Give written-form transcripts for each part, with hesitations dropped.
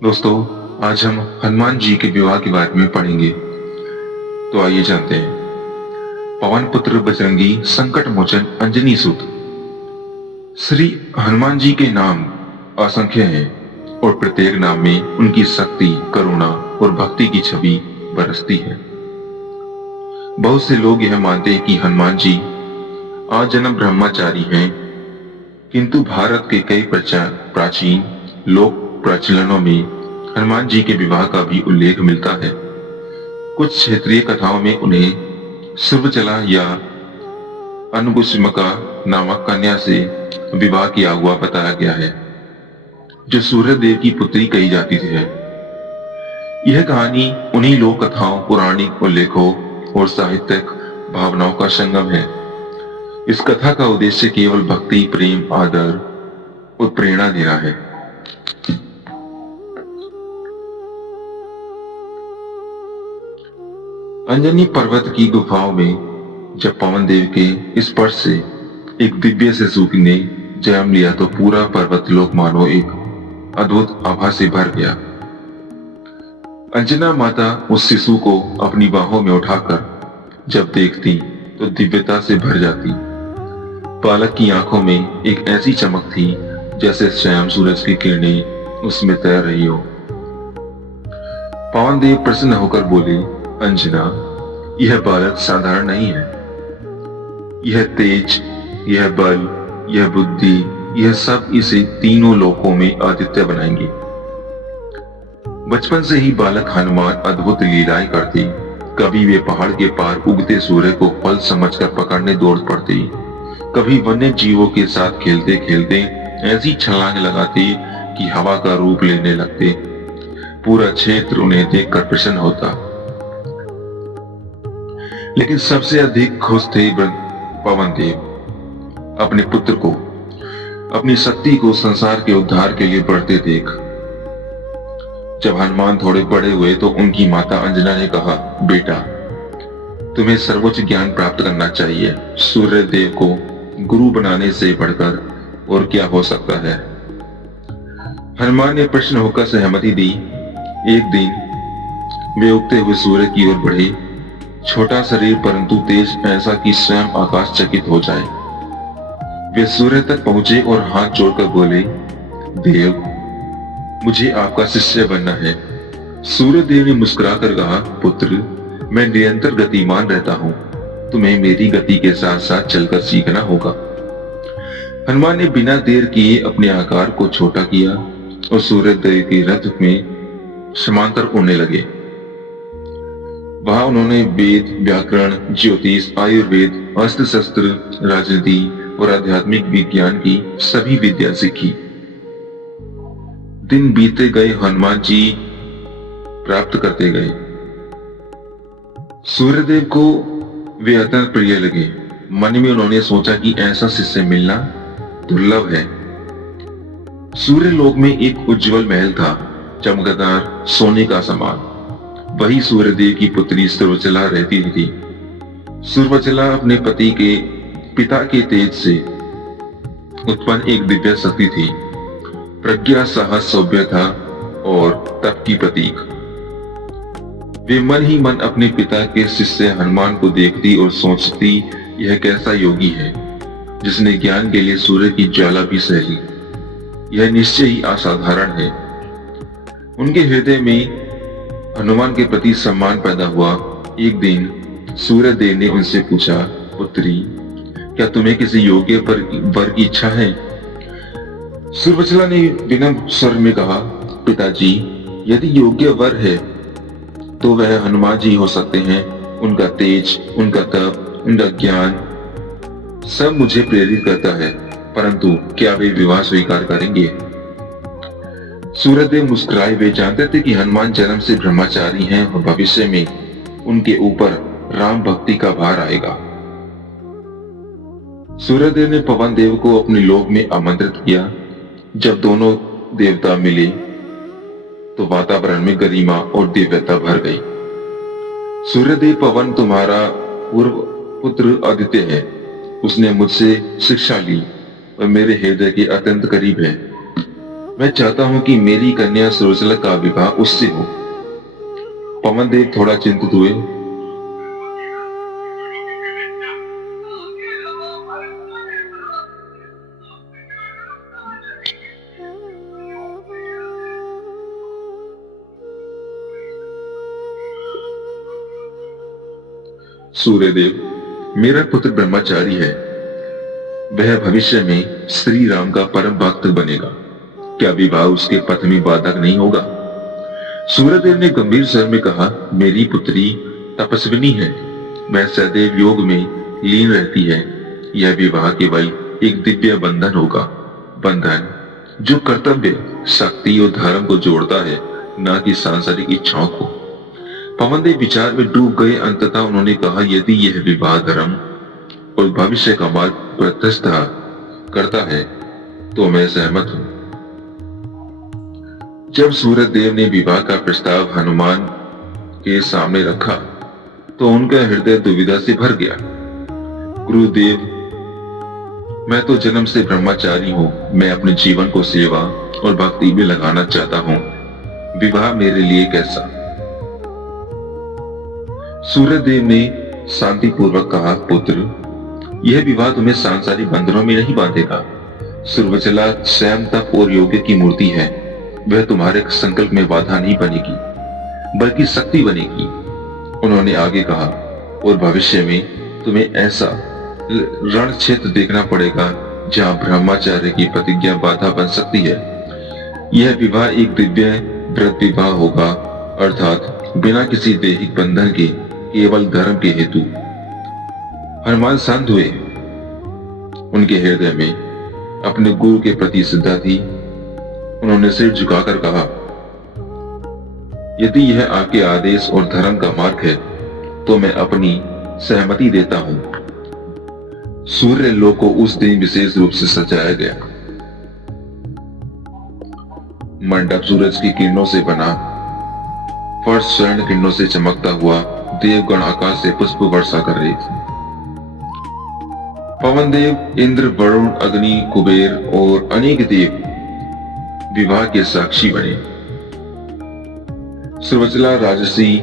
दोस्तों, आज हम हनुमान जी के विवाह के बारे में पढ़ेंगे। तो आइए जानते हैं। पवन पुत्र बजरंगी, संकट मोचन अंजनी सुत। श्री हनुमान जी के नाम असंख्य हैं और प्रत्येक नाम में उनकी शक्ति, करुणा और भक्ति की छवि बरसती है। बहुत से लोग यह मानते हैं कि हनुमान जी आजन्म ब्रह्मचारी हैं, किंतु भारत के कई प्राचीन लोक प्रचलनों में हनुमान जी के विवाह का भी उल्लेख मिलता है। कुछ क्षेत्रीय कथाओं में उन्हें सुर्वचला या अनबुसमका नामक कन्या से विवाह किया हुआ बताया गया है, जो सूर्यदेव की पुत्री कही जाती है। यह कहानी उन्हीं लोक कथाओं, पौराणिक उल्लेखों और साहित्यिक भावनाओं का संगम है। इस कथा का उद्देश्य केवल भक्ति, प्रेम, आदर और प्रेरणा देना है। अंजनी पर्वत की गुफाओं में जब पवन देव के स्पर्श से एक दिव्य शिशु ने जन्म लिया तो पूरा पर्वत लोक मानो एक अद्भुत आभा से भर गया। अंजना माता उस शिशु को अपनी बाहों में उठाकर जब देखती तो दिव्यता से भर जाती। बालक की आंखों में एक ऐसी चमक थी जैसे स्वयं सूरज की किरणें उसमें तैर रही हो। पवन देव प्रसन्न होकर बोले, अंजना, यह बालक साधारण नहीं है। यह तेज, यह बल, यह बुद्धि, यह सब इसे तीनों लोकों में आदित्य बनाएंगे। बचपन से ही बालक हनुमान अद्भुत लीलाएं करते। कभी वे पहाड़ के पार उगते सूर्य को फल समझकर पकड़ने दौड़ पड़ते, कभी वन्य जीवों के साथ खेलते खेलते ऐसी छलांग लगाते कि हवा का रूप लेने लगते। पूरा क्षेत्र उन्हें देखकर प्रसन्न होता। लेकिन सबसे अधिक खुश थे पवन देव अपने पुत्र को, अपनी शक्ति को संसार के उद्धार के लिए बढ़ते देख। जब हनुमान थोड़े बड़े हुए तो उनकी माता अंजना ने कहा, बेटा, तुम्हें सर्वोच्च ज्ञान प्राप्त करना चाहिए। सूर्य देव को गुरु बनाने से बढ़कर और क्या हो सकता है। हनुमान ने प्रसन्न होकर सहमति दी। एक दिन वे उगते हुए सूर्य की ओर बढ़े। छोटा शरीर परंतु तेज, ऐसा कि स्वयं आकाश चकित हो जाए। वे सूर्य तक पहुंचे और हाथ जोड़कर बोले, देव, मुझे आपका शिष्य बनना है। सूर्य देव ने मुस्कुराकर कहा, पुत्र, मैं निरंतर गतिमान रहता हूं, तुम्हें मेरी गति के साथ साथ चलकर सीखना होगा। हनुमान ने बिना देर किए अपने आकार को छोटा किया और सूर्य देव के रथ में समांतर उड़ने लगे। वहां उन्होंने वेद, व्याकरण, ज्योतिष, आयुर्वेद, अस्त्र शस्त्र, राजनीति और आध्यात्मिक विज्ञान की सभी विद्या सीखी। दिन बीते गए, हनुमान जी प्राप्त करते गए। सूर्यदेव को वे अत्यंत प्रिय लगे। मन में उन्होंने सोचा कि ऐसा शिष्य मिलना दुर्लभ है। सूर्य लोक में एक उज्जवल महल था, चमकदार सोने का समान। वही सूर्यदेव की पुत्री सुर्वचला रहती थी। सुर्वचला अपने पति के पिता के तेज से उत्पन्न एक दिव्य शक्ति थी। प्रज्ञा, साहस, सौम्यता और तप की प्रतीक। वे मन ही मन अपने पिता के शिष्य हनुमान को देखती और सोचती, यह कैसा योगी है जिसने ज्ञान के लिए सूर्य की ज्वाला भी सह ली। यह निश्चय ही असाधारण है। उनके हृदय में हनुमान के प्रति सम्मान पैदा हुआ। एक दिन सूर्य देव ने उनसे पूछा, पुत्री, क्या तुम्हें किसी योग्य वर की इच्छा है? सुर्वचला ने विनम्र स्वर में कहा, पिताजी, यदि योग्य वर है तो वह हनुमान जी हो सकते हैं। उनका तेज, उनका तप, उनका ज्ञान सब मुझे प्रेरित करता है, परंतु क्या वे विवाह स्वीकार करेंगे? सूर्यदेव मुस्कुराए। वे जानते थे कि हनुमान जन्म से ब्रह्मचारी हैं और भविष्य में उनके ऊपर राम भक्ति का भार आएगा। सूर्यदेव ने पवन देव को अपने लोक में आमंत्रित किया। जब दोनों देवता मिले तो वातावरण में गरिमा और दिव्यता भर गई। सूर्यदेव, पवन तुम्हारा पूर्व पुत्र आदित्य है। उसने मुझसे शिक्षा ली और मेरे हृदय के अत्यंत करीब है। मैं चाहता हूं कि मेरी कन्या सुरचला का विवाह उससे हो। पवन देव थोड़ा चिंतित हुए। सूर्यदेव, मेरा पुत्र ब्रह्मचारी है। वह भविष्य में श्री राम का परम भक्त बनेगा। क्या विवाह उसके पथ में बाधक नहीं होगा? सूर्यदेव ने गंभीर स्वर में कहा, मेरी पुत्री तपस्विनी है। वह सदैव योग में लीन रहती है। यह विवाह केवल एक दिव्य बंधन होगा, बंधन जो कर्तव्य, शक्ति और धर्म को जोड़ता है, न कि सांसारिक इच्छाओं को। पवन देव विचार में डूब गए। अंततः उन्होंने कहा, यदि यह विवाह धर्म और भविष्य का मार्ग प्रशस्त करता है तो मैं सहमत हूं। जब सूर्यदेव ने विवाह का प्रस्ताव हनुमान के सामने रखा तो उनका हृदय दुविधा से भर गया। गुरुदेव, मैं तो जन्म से ब्रह्मचारी हूं। मैं अपने जीवन को सेवा और भक्ति में लगाना चाहता हूं। विवाह मेरे लिए कैसा? सूर्यदेव ने शांतिपूर्वक कहा, पुत्र, यह विवाह तुम्हें सांसारिक बंधनों में नहीं बांधेगा। सुरवचला स्वयं तप और योग्य की मूर्ति है। वह तुम्हारे संकल्प में बाधा नहीं बनेगी, बल्कि शक्ति बनेगी। उन्होंने आगे कहा, और भविष्य में तुम्हें ऐसा रण क्षेत्र देखना पड़ेगा जहां ब्रह्मचार्य की प्रतिज्ञा बाधा बन सकती है। यह विवाह एक दिव्य व्रत विवाह होगा, अर्थात बिना किसी दैहिक बंधन के, केवल धर्म के हेतु। हनुमान शांत हुए। उनके हृदय में अपने गुरु के प्रति श्रद्धा थी। उन्होंने सिर झुकाकर कहा, यदि यह आपके आदेश और धर्म का मार्ग है तो मैं अपनी सहमति देता हूं। सूर्य लोक को उस दिन विशेष रूप से सजाया गया। मंडप सूरज की किरणों से बना, फर्श स्वर्ण किरणों से चमकता हुआ। देवगण आकाश से पुष्प वर्षा कर रहे थे। पवन देव, इंद्र, वरुण, अग्नि, कुबेर और अनेक देव विवाह के साक्षी बने। सुरवचला राजसी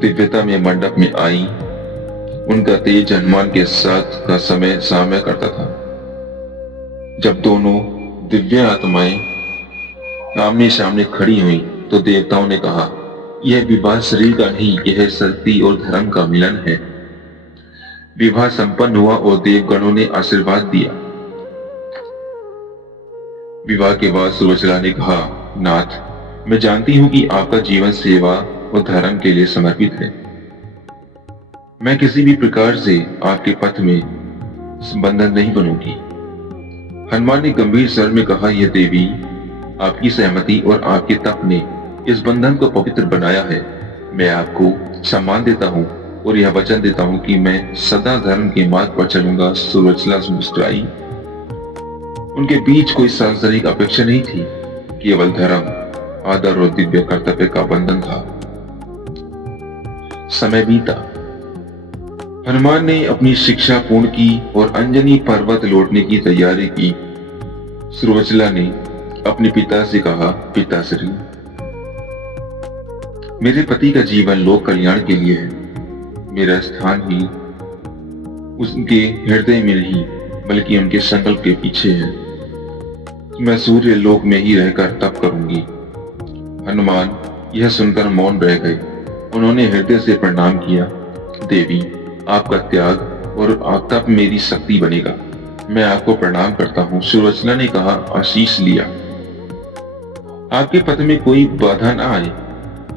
दिव्यता में मंडप में आई। उनका तेज हनुमान के साथ का समय सामय करता था। जब दोनों दिव्य आत्माएं आमने सामने खड़ी हुई तो देवताओं ने कहा, यह विवाह शरीर का नहीं, यह शक्ति और धर्म का मिलन है। विवाह संपन्न हुआ और देवगणों ने आशीर्वाद दिया। विवाह के बाद सुरवचला ने कहा, नाथ, मैं जानती हूं कि आपका जीवन सेवा और धर्म के लिए समर्पित है। मैं किसी भी प्रकार से आपके पथ में बंधन नहीं बनूंगी। हनुमान ने गंभीर स्वर में कहा, यह देवी, आपकी सहमति और आपके तप ने इस बंधन को पवित्र बनाया है। मैं आपको सम्मान देता हूं और यह वचन देता हूं कि मैं सदा धर्म के मार्ग पर चलूंगा। सुरवचला मुस्कुराई। उनके बीच कोई सांसारिक अपेक्षा नहीं थी, केवल धर्म, आदर और दिव्य कर्तव्य का बंधन था। समय बीता। हनुमान ने अपनी शिक्षा पूर्ण की और अंजनी पर्वत लौटने की तैयारी की। सुरवचला ने अपने पिता से कहा, पिताश्री, मेरे पति का जीवन लोक कल्याण के लिए है। मेरा स्थान ही उनके हृदय में नहीं, बल्कि उनके संकल्प के पीछे है। मैं सूर्य लोक में ही रहकर तप करूंगी। हनुमान यह सुनकर मौन रह गए। उन्होंने हृदय से प्रणाम किया। देवी, आपका त्याग और आप तप मेरी शक्ति बनेगा। मैं आपको प्रणाम करता हूँ। सुरवचला ने कहा, आशीष लिया। आपके पथ में कोई बाधा न आए,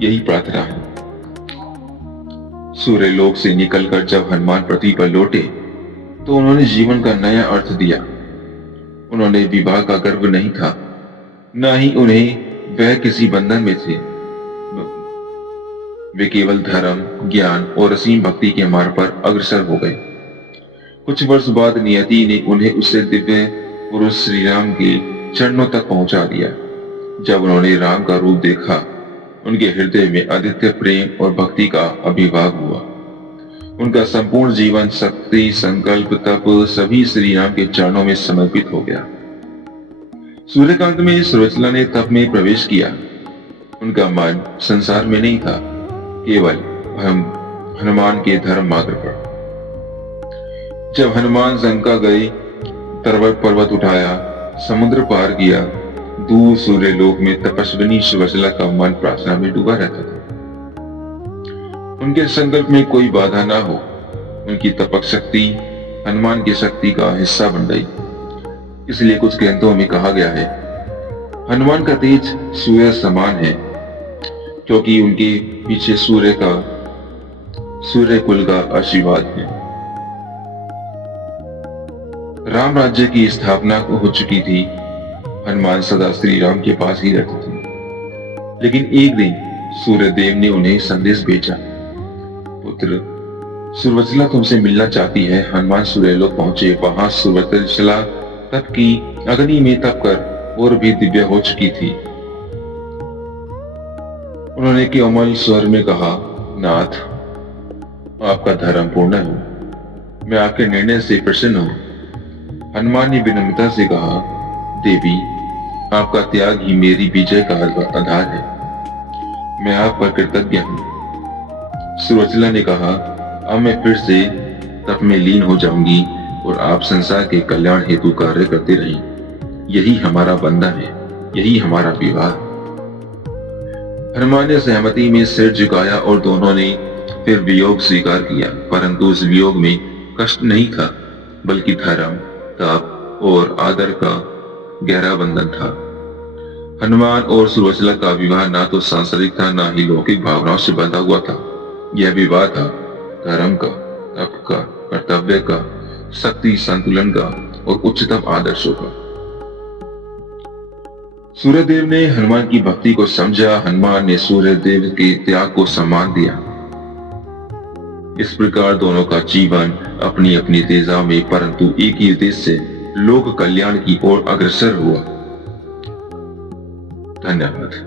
यही प्रार्थना है। सूर्य लोक से निकलकर जब हनुमान पृथ्वी पर लौटे तो उन्होंने जीवन का नया अर्थ दिया। उन्होंने विवाह का गर्व नहीं था, न ही उन्हें वह किसी बंधन में थे। वे केवल धर्म, ज्ञान और असीम भक्ति के मार्ग पर अग्रसर हो गए। कुछ वर्ष बाद नियति ने उन्हें उससे दिव्य पुरुष श्री राम के चरणों तक पहुंचा दिया। जब उन्होंने राम का रूप देखा, उनके हृदय में अद्वितीय प्रेम और भक्ति का अभिभाव हुआ। उनका संपूर्ण जीवन, शक्ति, संकल्प, तप सभी श्री राम के चरणों में समर्पित हो गया। सूर्यकांत में सर्वचला ने तप में प्रवेश किया। उनका मन संसार में नहीं था, केवल हनुमान के धर्म मार्ग पर। जब हनुमान लंका गए, पर्वत उठाया, समुद्र पार किया, दूर सूर्य लोक में तपस्विनी सुवचला का मन प्रार्थना में डूबा रहता था। उनके संकल्प में कोई बाधा ना हो। उनकी तपक शक्ति हनुमान की शक्ति का हिस्सा बन गई। इसलिए कुछ ग्रंथों में कहा गया है, हनुमान का तेज सूर्य समान है, क्योंकि उनके पीछे सूर्य कुल का आशीर्वाद है। राम राज्य की स्थापना हो चुकी थी। हनुमान सदा श्री राम के पास ही रहते थे। लेकिन एक दिन सूर्य देव ने उन्हें संदेश भेजा, पुत्र, सुवचला तुमसे मिलना चाहती है। हनुमान सूर्यलोक पहुंचे। वहां सुवचला तप की अग्नि में तप कर और भी दिव्य हो चुकी थी। उन्होंने कोमल स्वर में कहा, नाथ, आपका धर्म पूर्ण हो, मैं आपके निर्णय से प्रसन्न हूं। हनुमान ने विनम्रता से कहा, देवी, आपका त्याग ही मेरी विजय का आधार है। मैं आप पर कृतज्ञ हूं। सुवचला ने कहा, अब मैं फिर से तप में लीन हो जाऊंगी और आप संसार के कल्याण हेतु कार्य करते रहें। यही हमारा बंधन है, यही हमारा विवाह। हनुमान ने सहमति में सिर झुकाया और दोनों ने फिर वियोग स्वीकार किया। परंतु उस वियोग में कष्ट नहीं था, बल्कि धर्म, तप और आदर का गहरा बंधन था। हनुमान और सुवचला का विवाह ना तो सांसारिक था, ना ही लौकिक भावनाओं से बंधा हुआ था। यह विवाह था धर्म का, तप का, कर्तव्य का, शक्ति संतुलन का और उच्चतम आदर्शों का। सूर्यदेव ने हनुमान की भक्ति को समझा। हनुमान ने सूर्यदेव के त्याग को सम्मान दिया। इस प्रकार दोनों का जीवन अपनी अपनी दिशा में, परंतु एक ही उद्देश्य से, लोक कल्याण की ओर अग्रसर हुआ। धन्यवाद।